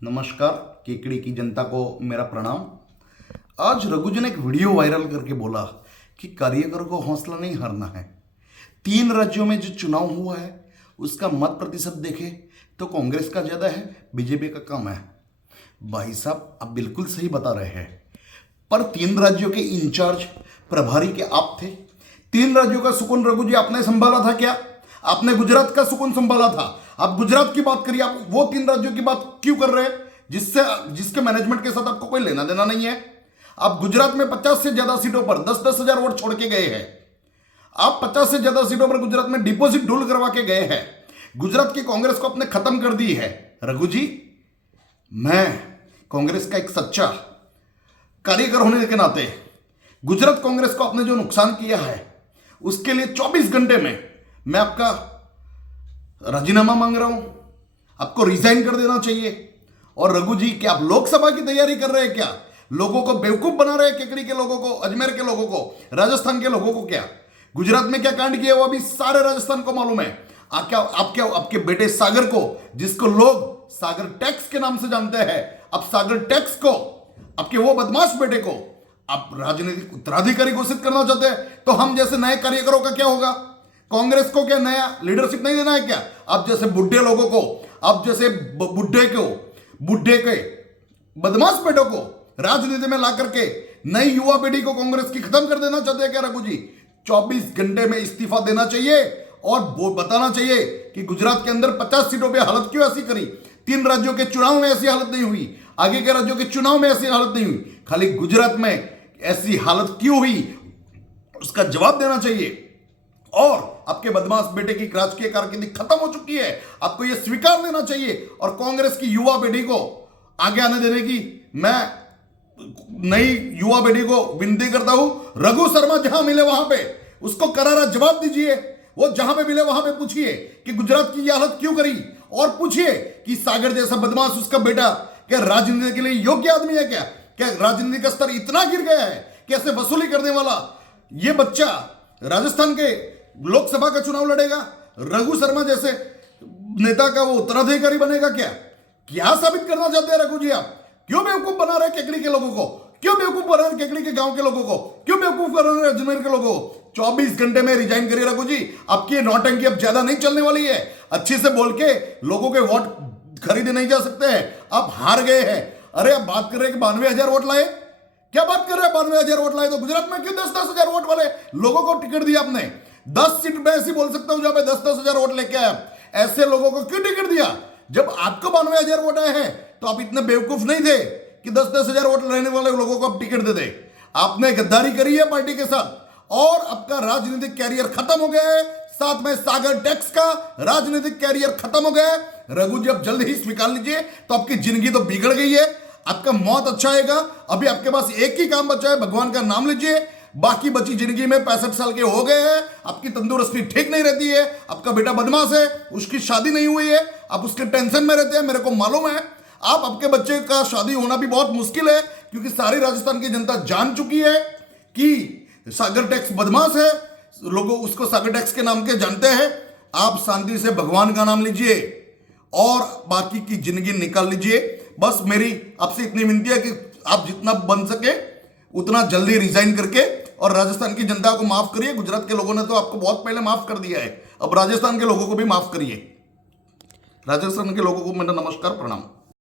नमस्कार। केकड़ी की जनता को मेरा प्रणाम। आज रघु जी ने एक वीडियो वायरल करके बोला कि कार्यकर्ताओं को हौसला नहीं हारना है। 3 राज्यों में जो चुनाव हुआ है उसका मत प्रतिशत देखे तो कांग्रेस का ज़्यादा है, बीजेपी का कम है। भाई साहब, आप बिल्कुल सही बता रहे हैं, पर 3 राज्यों के इंचार्ज प्रभारी के आप थे। 3 राज्यों का सुकून रघु जी आपने संभाला था क्या? आपने गुजरात का सुकून संभाला था। आप गुजरात की बात करिए, आप वो 3 राज्यों की बात क्यों कर रहे हैं जिसके मैनेजमेंट के साथ आपको कोई लेना देना नहीं है? आप गुजरात में 50 से ज्यादा सीटों पर 10-10 हजार वोट छोड़ के गए हैं। आप 50 से ज्यादा सीटों पर गुजरात में डिपॉजिट ढूल करवा के गए हैं। गुजरात की कांग्रेस को आपने खत्म कर दी है। रघु जी, मैं कांग्रेस का एक सच्चा कार्यकर होने के नाते गुजरात कांग्रेस को आपने जो नुकसान किया है उसके लिए 24 घंटे में मैं आपका राजीनामा मांग रहा हूं। आपको रिजाइन कर देना चाहिए। और रघु जी, क्या आप लोकसभा की तैयारी कर रहे हैं क्या? लोगों को बेवकूफ बना रहे हैं, केकड़ी के लोगों को, अजमेर के लोगों को, राजस्थान के लोगों को। क्या गुजरात में क्या कांड किया वो अभी सारे राजस्थान को मालूम है। आपके बेटे सागर को, जिसको लोग सागर टैक्स के नाम से जानते हैं, अब सागर टैक्स को, आपके वो बदमाश बेटे को आप राजनीतिक उत्तराधिकारी घोषित करना चाहते हैं। तो हम जैसे नए कार्यकरों का क्या होगा? कांग्रेस को क्या नया लीडरशिप नहीं देना है क्या? आप जैसे बुढ़े लोगों को, आप जैसे बुढ़े के बदमाश बेटों को राजनीति में ला करके नई युवा पीढ़ी को कांग्रेस की खत्म कर देना चाहते हैं क्या रघु जी? 24 घंटे में इस्तीफा देना चाहिए और वो बताना चाहिए कि गुजरात के अंदर 50 सीटों पे हालत क्यों ऐसी करी। 3 राज्यों के चुनाव में ऐसी हालत नहीं हुई, आगे के राज्यों के चुनाव में ऐसी हालत नहीं हुई, खाली गुजरात में ऐसी हालत क्यों हुई उसका जवाब देना चाहिए। और आपके बदमाश बेटे की राजकीय कारकिर्दी खत्म हो चुकी है, आपको यह स्वीकार देना चाहिए। और कांग्रेस की युवा पीढ़ी को आगे आने देने की मैं नई युवा पीढ़ी को विनती करता हूं। रघु शर्मा जहां मिले वहां पे उसको करारा जवाब दीजिए। वो जहां पे मिले वहां पे पूछिए कि गुजरात की यह हालत क्यों करी, और पूछिए कि सागर जैसा बदमाश उसका बेटा क्या राजनीति के लिए योग्य आदमी है? क्या राजनीति का स्तर इतना गिर गया है कि ऐसे वसूली करने वाला यह बच्चा राजस्थान के लोकसभा का चुनाव लड़ेगा? रघु शर्मा जैसे नेता का वो उत्तराधिकारी बनेगा क्या साबित करना चाहते हैं रघु जी? आप क्यों बेवकूफ बना रहे केकड़ी के लोगों को? क्यों बेवकूफ बना रहे केकड़ी के गांव के लोगों को? क्यों बेवकूफ बना रहे अजमेर के लोगों को? 24 घंटे में रिजाइन करिए रघु जी। आपकी नौटंकी अब ज्यादा नहीं चलने वाली है। अच्छे से बोल के लोगों के वोट खरीदे नहीं जा सकते हैं। आप हार गए हैं। अरे आप बात कर रहे हैं कि 92,000 वोट लाए। क्या बात कर रहे हैं? 92,000 वोट लाए तो गुजरात में क्यों 10-10 हजार वोट वाले लोगों को टिकट दिया आपने? 10 सीट में ऐसी बोल सकता हूं जहां पे 10-10 हजार वोट लेके आए। ऐसे लोगों को क्यों टिकट दिया? जब आपको 92,000 वोट आए हैं तो आप इतने बेवकूफ नहीं थे कि 10-10 हजार वोट लेने वाले लोगों को आप टिकट दे दे। आपने गद्दारी करी है पार्टी के साथ और आपका राजनीतिक कैरियर खत्म हो गया है। साथ में सागर टैक्स का राजनीतिक कैरियर खत्म हो गया है। रघु जी, अब जल्द ही स्वीकार लीजिए, तो आपकी जिंदगी तो बिगड़ गई है। आपका मौत अच्छा आएगा। अभी आपके पास एक ही काम बचा है, भगवान का नाम लीजिए। बाकी बची जिंदगी में 65 साल के हो गए हैं, आपकी तंदुरुस्ती ठीक नहीं रहती है, आपका बेटा बदमाश है, उसकी शादी नहीं हुई है, आप उसके टेंशन में रहते हैं, मेरे को मालूम है। आपके बच्चे का शादी होना भी बहुत मुश्किल है, क्योंकि सारी राजस्थान की जनता जान चुकी है कि सागर टैक्स बदमाश है। लोग उसको सागर टैक्स के नाम के जानते हैं। आप शांति से भगवान का नाम लीजिए और बाकी की जिंदगी निकाल लीजिए। बस मेरी आपसे इतनी विनती है कि आप जितना बन सके उतना जल्दी रिजाइन करके और राजस्थान की जनता को माफ करिए। गुजरात के लोगों ने तो आपको बहुत पहले माफ कर दिया है, अब राजस्थान के लोगों को भी माफ करिए। राजस्थान के लोगों को मेरा नमस्कार, प्रणाम।